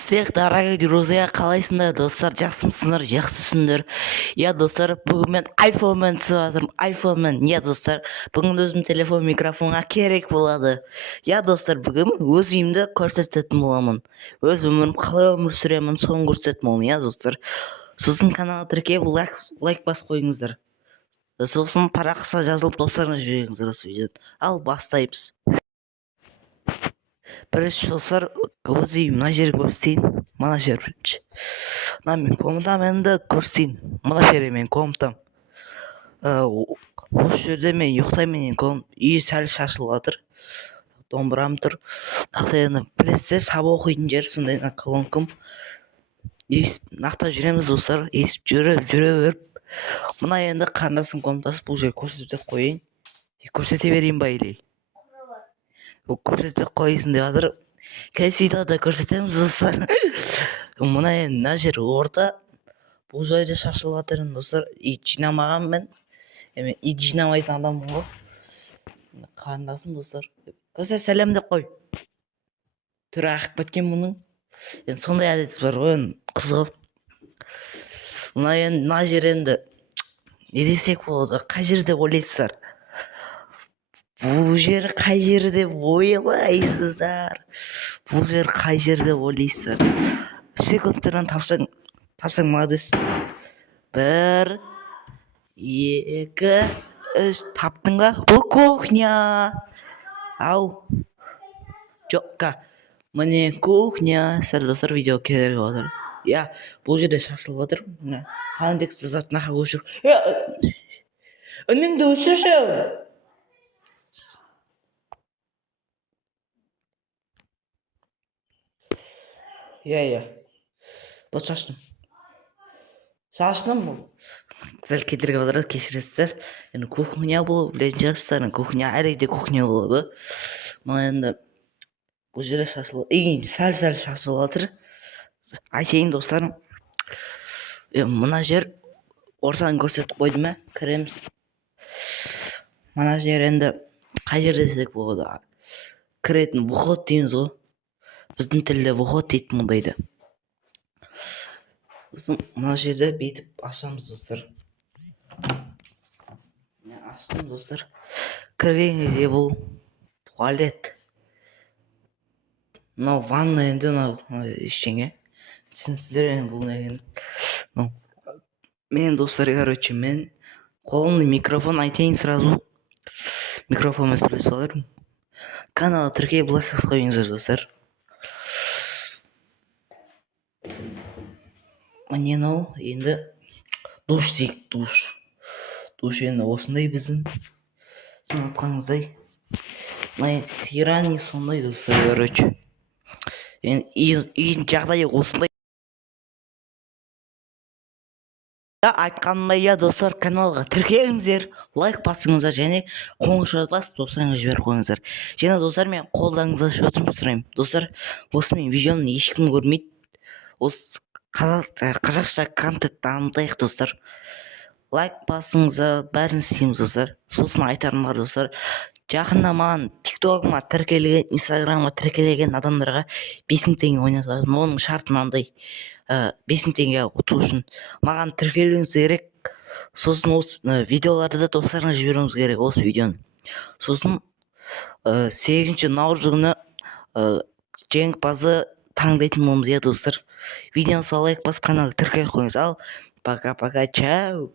Всех дорогие друзья, қалайсыңдар достар, жақсымысыңдар, жақсысыңдар. Иә достар, бүгін мен айфонмен түсіп жатырмын. Айфонмен, иә достар, бүгін өзім телефон микрофонға керек болады. Иә достар, бүгін өз үйімді көрсететін боламын. Өз өмірім қалай өмір сүремін, соны көрсететін боламын. Иә достар, сосын каналға тіркеліп лайк басып қойыңыздар. Сосын парақша жазылып достарыңыз жіберіңіздер осы видеоны. Ал бастаймыз. Бірінші достар, өз үйім мына жерді көрсетейін. Мына жер бірінші. Мына мен комнатам енді көрсетейін. Мына жер мен комнатам. Осы жерде мен ұйықтаймын. Үй сәл шашылып жатыр. Домбырам тұр. Енді білесіздер, сабақ оқитын жер, сондай колонкам. Нақта жүреміз достар. Естіп жүре беріп. Мына енді қарындасым комнатасы, бұл жер көрсетіп қойайын. Көрсете берейін ба или? Көрсетпей қойсын деп жатыр. Келесі видеода көрсетеміз достар. Мына енді мына жер орта. Бұл жерде шашылып жатыр достар. Ит жинамағанмын. Мен ит жинамайтын адаммын ғой. Қарындасым достар. Көсе сәлем деп қой. Түрі ағып кеткен мұның. Енді сондай әдеті бар ғой, қызығып. Мына жер енді не десек болады? Қай жер деп ойлайсыздар? Бұл жер қай жер деп ойлайсыздар? Бұл жер қай жер деп ойлайсыздар? Секундтардан тапсаң молодец. 1, 2, 3 таптың ба? Бұл кухня. Ау. Жоққа. Міне кухня. Сәл достар, видео керек отыр. Иә, бұл жерде шашылып отыр. Қандек сызат нақа көшір. Үніңді өшірші. Иә. Бұл шашным бұл. Сәл кедергі болар, кешіресіздер. Енді кухня бұл, білетін шығарсыздар. Кухня, әр үйде кухня болады. Мына енді бұл жерде шашылып, сәл шашылып жатыр. Айтайын достарым. Мына жер ортаны көрсетіп қойдым ма? Кіреміз. Мына жер енді қай жер десек болады? Кіретін выход дейміз ғой. Біздің тілде выход дейді мұндайды. Мына жерде бейтіп ашамыз достар. Аштым достар. Кірген кезде бұл туалет. Мынау ванна енді ештеңе. Түсінсіздер енді бұл деген. Мен достар, короче, мен қолымды микрофон айтайын сразу. Микрофонмен сөйлесіп алармын. Каналға тіркеліп лайк басып қойыңыздар достар. Міне мынау енді душ дейік, душ. Душ енді осындай біздің. Сен атқаныңыздай. Мына сирани сондай достар, короче. Үйдің жағдайы осындай. Айтқанымдай, иә достар, каналға тіркеліңіздер, лайк басыңыздар және қоңырауды басып достарыңызға жіберіп қойыңыздар. Және достар, мен қолдауыңызды өтініп сұраймын. Достар, осы мен видеомды ешкім көрмейді. Осы қазақша контент дамытайық достар. Лайк басыңыздар, бәрін істейміз достар. Сосын айтарым бар достар. Жақында маған тиктогыма тіркелген, инстаграмға тіркелген адамдарға 5 теңге ойнатамын. Оның шарты мынандай. 5 теңге ұту үшін маған тіркелуіңіз керек. Сосын осы видеоларды да достарыңызға жіберуіңіз керек осы видеоны. Сосын 8 наурыз күні жеңімпазды таңдайтын боламыз, иә достар. Видеоны лайк басып каналға тіркеліп қойыңыз. Ал пока-пока, чау.